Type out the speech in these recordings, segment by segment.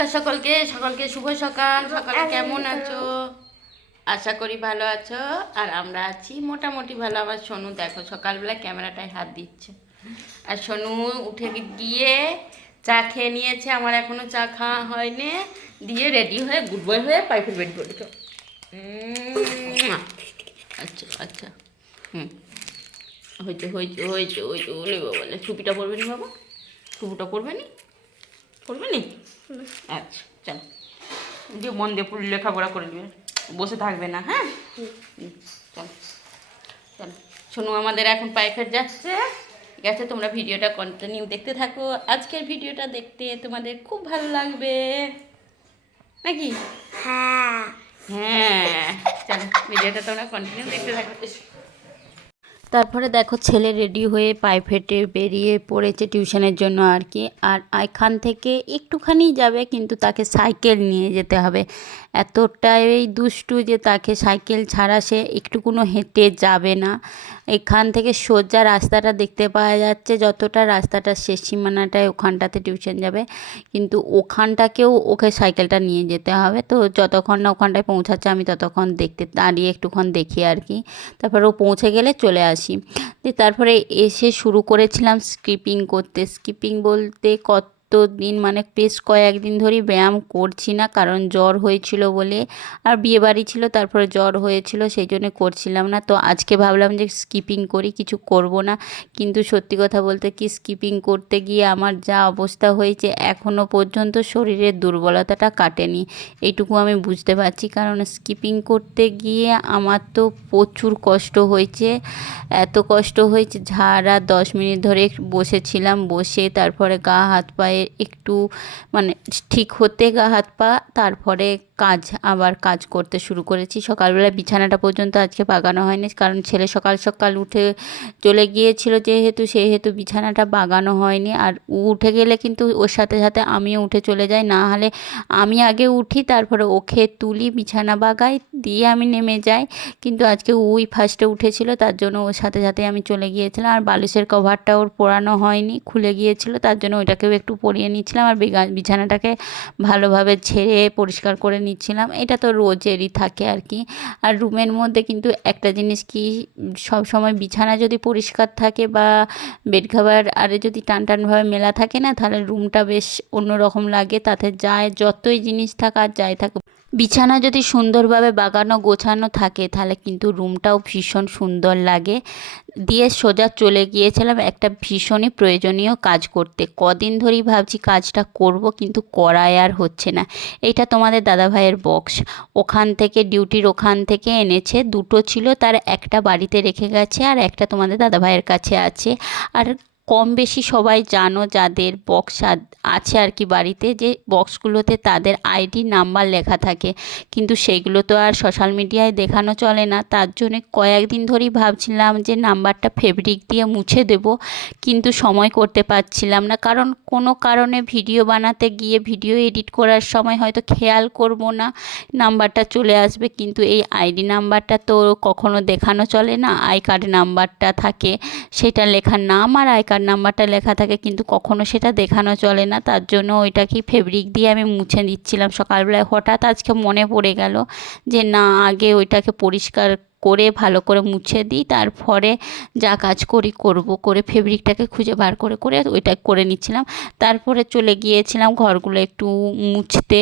নমস্কার সকলকে সকলকে শুভ সকাল। সকালে কেমন আছো? আশা করি ভালো আছো। আর আমরা আছি মোটামুটি ভালো। আমার সোনু দেখো সকালবেলা ক্যামেরাটায় হাত দিচ্ছে। আর সোনু উঠে গিয়ে চা খেয়ে নিয়েছে, আমার এখনো চা খাওয়া হয়নি। দিয়ে রেডি হয়ে গুড বয় হয়ে পাইপের বেড পড়েছ। আচ্ছা আচ্ছা, হয়েছে হয়েছে হয়েছে হয়েছে। ওলে বাবা, টুপিটা পরবে নি বাবা? টুপিটা পরবে নি? পড়বে নি? আচ্ছা চলো, দিয়ে মন দিয়ে পুরো লেখাপড়া করে নেবে, বসে থাকবে না। হ্যাঁ চলো চলো। শোনো, আমাদের এখন প্রাইভেট যাচ্ছে। ঠিক আছে, তোমরা ভিডিওটা কন্টিনিউ দেখতে থাকো। আজকের ভিডিওটা দেখতে তোমাদের খুব ভালো লাগবে নাকি? হ্যাঁ হ্যাঁ চলো, ভিডিওটা তোমরা কন্টিনিউ দেখতে থাকো। তারপরে দেখো ছেলে রেডি হয়ে প্রাইভেটে বেরিয়ে পড়েছে টিউশনের জন্য আর কি। আর এখান থেকে একটুখানি যাবে, কিন্তু তাকে সাইকেল নিয়ে যেতে হবে। এতটাই দুষ্টু যে তাকে সাইকেল ছাড়া সে একটুকুনো হেঁটে যাবে না। এখান থেকে সোজা রাস্তাটা দেখতে পাওয়া যাচ্ছে, যতটা রাস্তাটা শেষ সীমানাটায় ওখানটাতে টিউশন যাবে, কিন্তু ওখানটাকেও ওকে সাইকেলটা নিয়ে যেতে হবে। তো যতক্ষণ না ওখানটায় পৌঁছাচ্ছে আমি ততক্ষণ দেখতে দাঁড়িয়ে একটুক্ষণ দেখি আর কি। তারপর ও পৌঁছে গেলে চলে আসি। দিয়ে তারপরে এসে শুরু করেছিলাম স্কিপিং করতে। স্কিপিং বলতে দিন মানে বেশ কয়েকদিন ধরেই ব্যায়াম করছি না, কারণ জ্বর হয়েছিল বলে। আর বিয়েবাড়ি ছিল, তারপরে জ্বর হয়েছিল, সেই জন্য করছিলাম না। তো আজকে ভাবলাম যে স্কিপিং করি, কিছু করব না। কিন্তু সত্যি কথা বলতে কি, স্কিপিং করতে গিয়ে আমার যা অবস্থা হয়েছে, এখনও পর্যন্ত শরীরের দুর্বলতাটা কাটেনি, এইটুকু আমি বুঝতে পারছি। কারণ স্কিপিং করতে গিয়ে আমার তো প্রচুর কষ্ট হয়েছে, এত কষ্ট হয়েছে। ঝাড়া 10 মিনিট ধরে বসেছিলাম, বসে তারপরে গা হাত পায়ে একটু মানে ঠিক হতে গা হাত পা, তারপরে আবার কাজ করতে শুরু করেছি। সকালবেলা বিছানাটা পর্যন্ত আজকে বাগানো হয়নি, কারণ ছেলে সকাল সকাল উঠে চলে গিয়েছিল, সেহেতু বিছানাটা বাগানো হয়নি। আর উঠে গেলে কিন্তু ওর সাথে সাথে আমিও উঠে চলে যাই, না হলে আমি আগে উঠি, তারপরে ওকে তুলি, বিছানা বাগাই, দিয়ে আমি নেমে যাই। কিন্তু আজকে ওই ফার্স্টে উঠেছিল, তার জন্য ওর সাথে সাথে আমি চলে গিয়েছিলাম। আর বালিশের কভারটা ওর পরানো হয়নি, খুলে গিয়েছিল, তার জন্য ওইটাকেও একটু পরিয়ে নিচ্ছিলাম। আর বিছানাটাকে ভালোভাবে ঝেড়ে পরিষ্কার করে নিচ্ছিলাম। এটা তো রোজেরই থাকে আর কি। আর রুমের মধ্যে কিন্তু একটা জিনিস কি, সব সময় বিছানা যদি পরিষ্কার থাকে বা বেড কভার আরে যদি টানভাবে মেলা থাকে না, তাহলে রুমটা বেশ অন্যরকম লাগে। তাতে যতই জিনিস থাক আর যাই থাক, বিছানা যদি সুন্দরভাবে বাগানো গোছানো থাকে, তাহলে কিন্তু রুমটাও ভীষণ সুন্দর লাগে। দিয়ে সোজা চলে গিয়েছিলাম একটা ভীষণই প্রয়োজনীয় কাজ করতে। কদিন ধরেই ভাবছি কাজটা করব, কিন্তু করাই আর হচ্ছে না। এইটা তোমাদের দাদাভাইয়ের বক্স, ডিউটির ওখান থেকে এনেছে। দুটো ছিল, তার একটা বাড়িতে রেখে গেছে, আর একটা তোমাদের দাদাভাইয়ের কাছে আছে। আর কম বেশি সবাই জানো, যাদের বক্স আছে আর কি বাড়িতে, যে বক্সগুলোতে তাদের আইডি নাম্বার লেখা থাকে, কিন্তু সেইগুলো তো আর সোশ্যাল মিডিয়ায় দেখানো চলে না। তার জন্য কয়েকদিন ধরেই ভাবছিলাম যে নাম্বারটা ফেব্রিক দিয়ে মুছে দেব, কিন্তু সময় করতে পারছিলাম না। কারণ কোনো কারণে ভিডিও বানাতে গিয়ে ভিডিও এডিট করার সময় হয়তো খেয়াল করব না, নাম্বারটা চলে আসবে। কিন্তু এই আইডি নাম্বারটা তো কখনো দেখানো চলে না, আই কার্ড নাম্বারটা থাকে, সেটা লেখা নাম আর আই কার্ড নাম্বারটা লেখা থাকে, কিন্তু কখনো সেটা দেখানো চলে না। তার জন্য ওইটাকে ফেব্রিক দিয়ে আমি মুছে দিচ্ছিলাম। সকালবেলায় হঠাৎ আজকে মনে পড়ে গেল যে না, আগে ওইটাকে পরিষ্কার করে ভালো করে মুছে দিই, তারপরে যা কাজ করে ফেব্রিকটাকে খুঁজে বার করে ওইটা করে নিচ্ছিলাম। তারপরে চলে গিয়েছিলাম ঘরগুলো একটু মুছতে,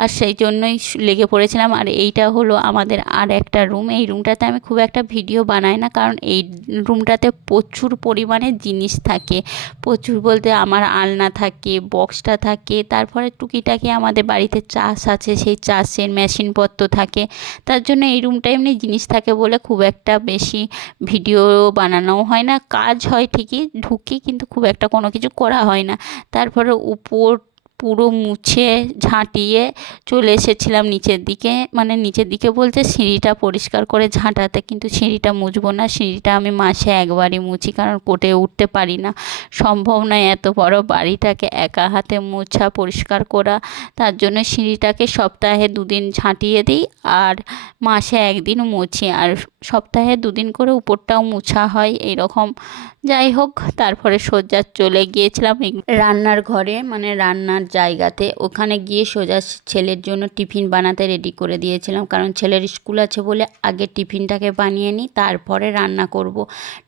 আর সেই জন্যই লেগে পড়েছিলাম। আর এইটা হলো আমাদের আর একটা রুম। এই রুমটাতে আমি খুব একটা ভিডিও বানাই না, কারণ এই রুমটাতে প্রচুর পরিমাণে জিনিস থাকে। প্রচুর বলতে আমার আলনা থাকে, বক্সটা থাকে, তারপরে টুকিটাকি আমাদের বাড়িতে চাষ আছে, সেই চাষের মেশিনপত্র থাকে। তার জন্য এই রুমটা এমনি জিনিস থাকে বলে খুব একটা বেশি ভিডিও বানানোও হয় না। কাজ হয় ঠিকই, ঢুকি, কিন্তু খুব একটা কোনো কিছু করা হয় না। তারপরে উপর পুরো মুছে ঝাঁটিয়ে চলে এসেছিলাম নিচের দিকে, মানে নিচের দিকে বলতে সিঁড়িটা পরিষ্কার করে ঝাঁটাতে। কিন্তু সিঁড়িটা মুছবো না, সিঁড়িটা আমি মাসে একবারই মুছি, কারণ কোটে উঠতে পারি না, সম্ভব নয় এত বড় বাড়িটাকে একা হাতে মোছা পরিষ্কার করা। তার জন্য সিঁড়িটাকে সপ্তাহে 2 দিন ঝাঁটিয়ে দিই, আর মাসে 1 দিন মুছি, আর সপ্তাহে 2 দিন করে উপরটাও মোছা হয় এইরকম। যাই হোক, তারপরে সোজা চলে গিয়েছিলাম রান্নার ঘরে, মানে রান্নার জায়গাতে। ওখানে গিয়ে সোজা ছেলের জন্য টিফিন বানাতে রেডি করে দিয়েছিলাম, কারণ ছেলের স্কুল আছে বলে আগে টিফিনটাকে বানিয়ে নিই, তারপরে রান্না করব।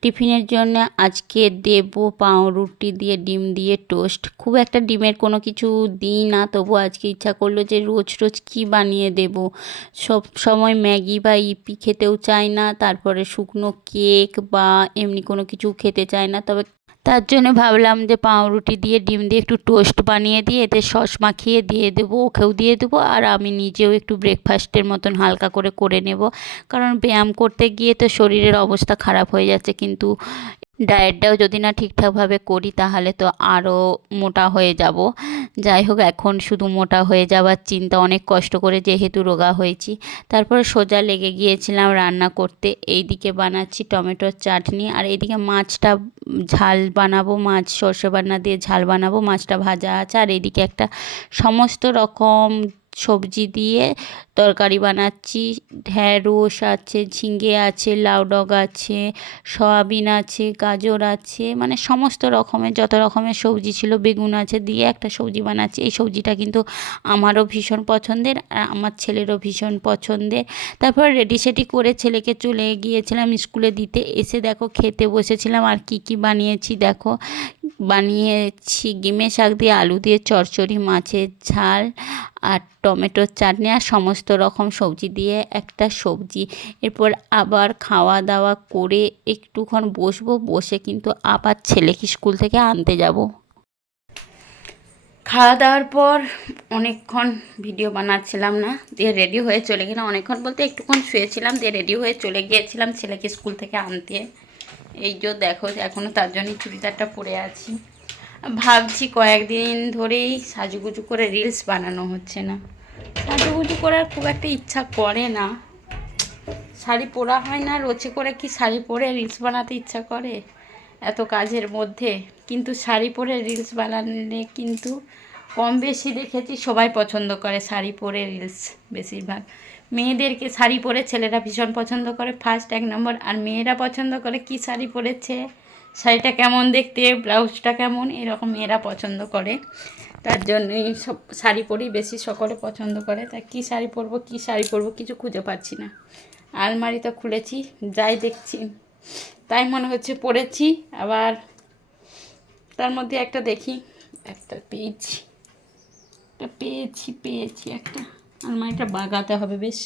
টিফিনের জন্য আজকে দেব পাউরুটি দিয়ে ডিম দিয়ে টোস্ট। খুব একটা ডিমের কোনো কিছু দিই না, তবু আজকে ইচ্ছা করলো যে রোজ রোজ কী বানিয়ে দেব। সব সময় ম্যাগি বা ইপি খেতেও চায় না, তারপরে শুকনো কেক বা এমনি কোনো কিছু খেতে চায় না। তবে তার জন্য ভাবলাম যে পাউরুটি দিয়ে ডিম দিয়ে একটু টোস্ট বানিয়ে দিয়ে এতে সস মাখিয়ে দিয়ে দেবো, ওকেও দিয়ে দেবো, আর আমি নিজেও একটু ব্রেকফাস্টের মতন হালকা করে করে নেব। কারণ ব্যায়াম করতে গিয়ে তো শরীরের অবস্থা খারাপ হয়ে যাচ্ছে, কিন্তু ডায়েটটাও যদি না ঠিকঠাকভাবে করি তাহলে তো আরও মোটা হয়ে যাব। যাই হোক, এখন শুধু মোটা হয়ে যাওয়ার চিন্তা, অনেক কষ্ট করে যেহেতু রোগা হয়েছি। তারপরে সোজা লেগে গিয়েছিলাম রান্না করতে। এইদিকে বানাচ্ছি টমেটোর চাটনি, আর এইদিকে মাছটা ঝাল বানাবো, মাছ সর্ষে বাটনা দিয়ে ঝাল বানাবো, মাছটা ভাজা আছে। আর এইদিকে একটা সমস্ত রকম সবজি দিয়ে তরকারি বানাচ্ছি। ঢ্যাঁড়স আছে, ঝিঙে আছে, লাউ ডগ আছে, সয়াবিন আছে, গাজর আছে, মানে সমস্ত রকমের যত রকমের সবজি ছিল, বেগুন আছে, দিয়ে একটা সবজি বানাচ্ছি। এই সবজিটা কিন্তু আমারও ভীষণ পছন্দের আর আমার ছেলেরও ভীষণ পছন্দের। তারপর রেডি সেডি করে ছেলেকে চলে গিয়েছিলাম স্কুলে দিতে। এসে দেখো খেতে বসেছিলাম, আর কি কি বানিয়েছি দেখো। বানিয়েছি গিমে শাক দিয়ে আলু দিয়ে চচ্চড়ি, মাছের ঝাল, আর টমেটোর চাটনি, আর সমস্ত রকম সবজি দিয়ে একটা সবজি। এরপর আবার খাওয়া দাওয়া করে একটুক্ষণ বসবো, বসে কিন্তু আবার ছেলেকে স্কুল থেকে আনতে যাব। খাওয়া দাওয়ার পর অনেকক্ষণ ভিডিও বানাচ্ছিলাম না, দিয়ে রেডি হয়ে চলে গেলাম। অনেকক্ষণ বলতে একটুক্ষণ শুয়েছিলাম, দিয়ে রেডি হয়ে চলে গিয়েছিলাম ছেলেকে স্কুল থেকে আনতে। এই যে দেখো, এখনও তার জন্যই চুড়িদারটা পরে আছি। ভাবছি কয়েকদিন ধরেই সাজুগুজু করে রিলস বানানো হচ্ছে না। সাজুগুজু করার খুব একটা ইচ্ছা করে না, শাড়ি পরা হয় না, রোচে করে কি শাড়ি পরে রিলস বানাতে ইচ্ছা করে এত কাজের মধ্যে। কিন্তু শাড়ি পরে রিলস বানালে কিন্তু কম বেশি দেখেছি সবাই পছন্দ করে শাড়ি পরে রিলস। বেশিরভাগ মেয়েদেরকে শাড়ি পরে ছেলেরা ভীষণ পছন্দ করে, ফার্স্ট 1 নম্বর। আর মেয়েরা পছন্দ করে কি শাড়ি পরেছে, শাড়িটা কেমন দেখতে, ব্লাউজটা কেমন, এরকম মেয়েরা পছন্দ করে। তার জন্যই সব শাড়ি পরেই বেশি সকলে পছন্দ করে। তা কী শাড়ি পরবো কী শাড়ি পরবো কিছু খুঁজে পাচ্ছি না। আলমারিটা খুলেছি, যাই দেখছি তাই মনে হচ্ছে পরেছি। আবার তার মধ্যে একটা দেখি, একটা পেয়েছি একটা। আলমারিটা বাগাতে হবে, বেশ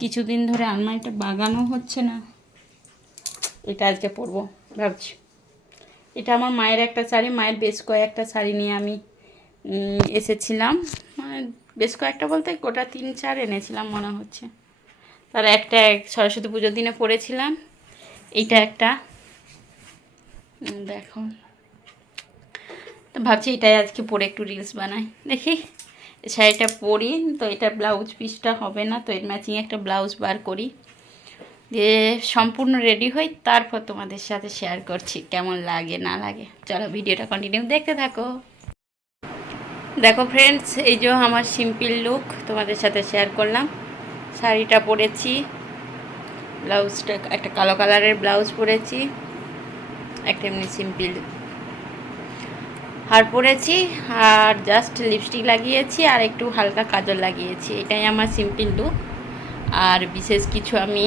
কিছুদিন ধরে আলমারিটা বাগানো হচ্ছে না। এটা আজকে পরবো ভাবছি। এটা আমার মায়ের একটা শাড়ি, মায়ের বেশ কয়েকটা শাড়ি নিয়ে আমি এসেছিলাম। মানে বেশ কয়েকটা বলতে গোটা 3-4 এনেছিলাম মনে হচ্ছে। তার একটা সরস্বতী পুজোর দিনে পরেছিলাম, এইটা একটা দেখো। তো ভাবছি এটাই আজকে পরে একটু রিলস বানাই, দেখি শাড়িটা পরি। তো এটা ব্লাউজ পিসটা হবে না, তো এর ম্যাচিং একটা ব্লাউজ বার করি, দিয়ে সম্পূর্ণ রেডি হই, তারপর তোমাদের সাথে শেয়ার করছি কেমন লাগে না লাগে। চলো ভিডিওটা কন্টিনিউ দেখতে থাকো। দেখো ফ্রেন্ডস, এই যে আমার সিম্পল লুক তোমাদের সাথে শেয়ার করলাম। শাড়িটা পরেছি, ব্লাউজটা একটা কালো কালারের ব্লাউজ পরেছি, একটা এমনি সিম্পল হার পরেছি, আর জাস্ট লিপস্টিক লাগিয়েছি, আর একটু হালকা কাজল লাগিয়েছি। এটাই আমার সিম্পল লুক। আর বিশেষ কিছু আমি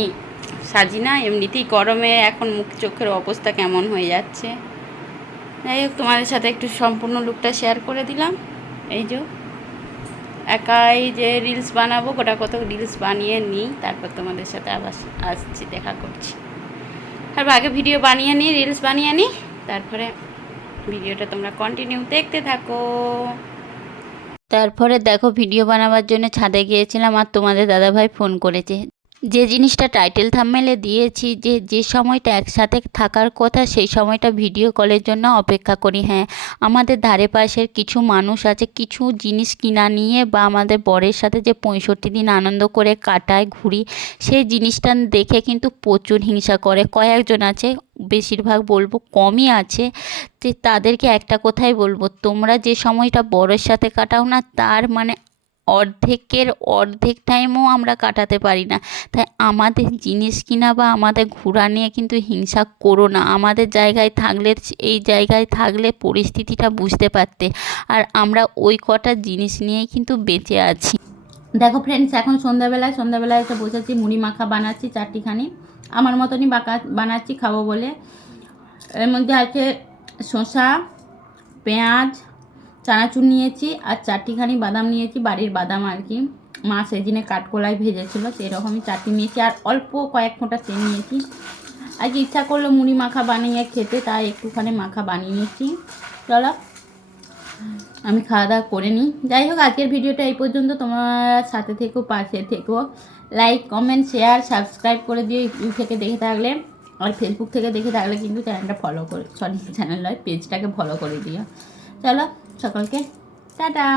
সাজি না, এমনিতেই গরমে এখন মুখ চোখের অবস্থা কেমন হয়ে যাচ্ছে। যাই হোক, তোমাদের সাথে একটু সম্পূর্ণ লুকটা শেয়ার করে দিলাম। এই যে একাই যে রিলস বানাবো, গোটা কত রিলস বানিয়ে নিই, তারপর তোমাদের সাথে আবার আসছি, দেখা করছি। আর আগে ভিডিও বানিয়ে নিই, রিলস বানিয়ে নিই, তারপরে ভিডিওটা তোমরা কন্টিনিউ দেখতে থাকো। তারপরে দেখো ভিডিও বানাবার জন্য ছাদে গিয়েছিলাম, আর তোমাদের দাদাভাই ফোন করেছে। যে জিনিসটা টাইটেল থাম্বনেলে দিয়েছি, যে সময়টা একসাথে থাকার কথা, সেই সময়টা ভিডিও কলের জন্য অপেক্ষা করি। হ্যাঁ, আমাদের ধারে পাশের কিছু মানুষ আছে, কিছু জিনিস কিনা নিয়ে বা আমাদের বরের সাথে যে 65 দিন আনন্দ করে কাটায়, ঘুরি, সেই জিনিসটা দেখে কিন্তু প্রচুর হিংসা করে। কয়েকজন আছে, বেশিরভাগ বলবো কমই আছে, যে তাদেরকে একটা কথাই বলবো, তোমরা যে সময়টা বরের সাথে কাটাও না, তার মানে অর্ধেকের অর্ধেক টাইমও আমরা কাটাতে পারি না। তাই আমাদের জিনিস কিনা বা আমাদের ঘোরা নিয়ে কিন্তু হিংসা করো না। আমাদের জায়গায় থাকলে, এই জায়গায় থাকলে পরিস্থিতিটা বুঝতে পারতে। আর আমরা ওই কটা জিনিস নিয়েই কিন্তু বেঁচে আছি। দেখো ফ্রেন্ডস, এখন সন্ধ্যাবেলায় এসে বসেছি, মুড়ি মাখা বানাচ্ছি 4টিখানি, আমার মতনই বানাচ্ছি খাবো বলে। এর মধ্যে আছে শসা, পেঁয়াজ, চানাচুর নিয়েছি আর 4টিখানি বাদাম নিয়েছি, বাড়ির বাদাম আর কি, মা সেদিনে কাঠকোলায় ভেজেছিল, সেই রকমই 4টি নিয়েছি। আর অল্প কয়েক ফোঁটা তেল নিয়েছি। আজকে ইচ্ছা করলো মুড়ি মাখা বানিয়ে খেতে, তাই একটুখানি মাখা বানিয়ে নিয়েছি। চলো আমি খাওয়া দাওয়া করে নিই। যাই হোক, আজকের ভিডিওটা এই পর্যন্ত। তোমার সাথে থেকো, পাশে থেকো, লাইক কমেন্ট শেয়ার সাবস্ক্রাইব করে দিও ইউটিউব থেকে দেখে থাকলে। আর ফেসবুক থেকে দেখে থাকলে কিন্তু চ্যানেলটা ফলো করে, চ্যানেল নয় পেজটাকে ফলো করে দিও। চলো সকলকে টাটা।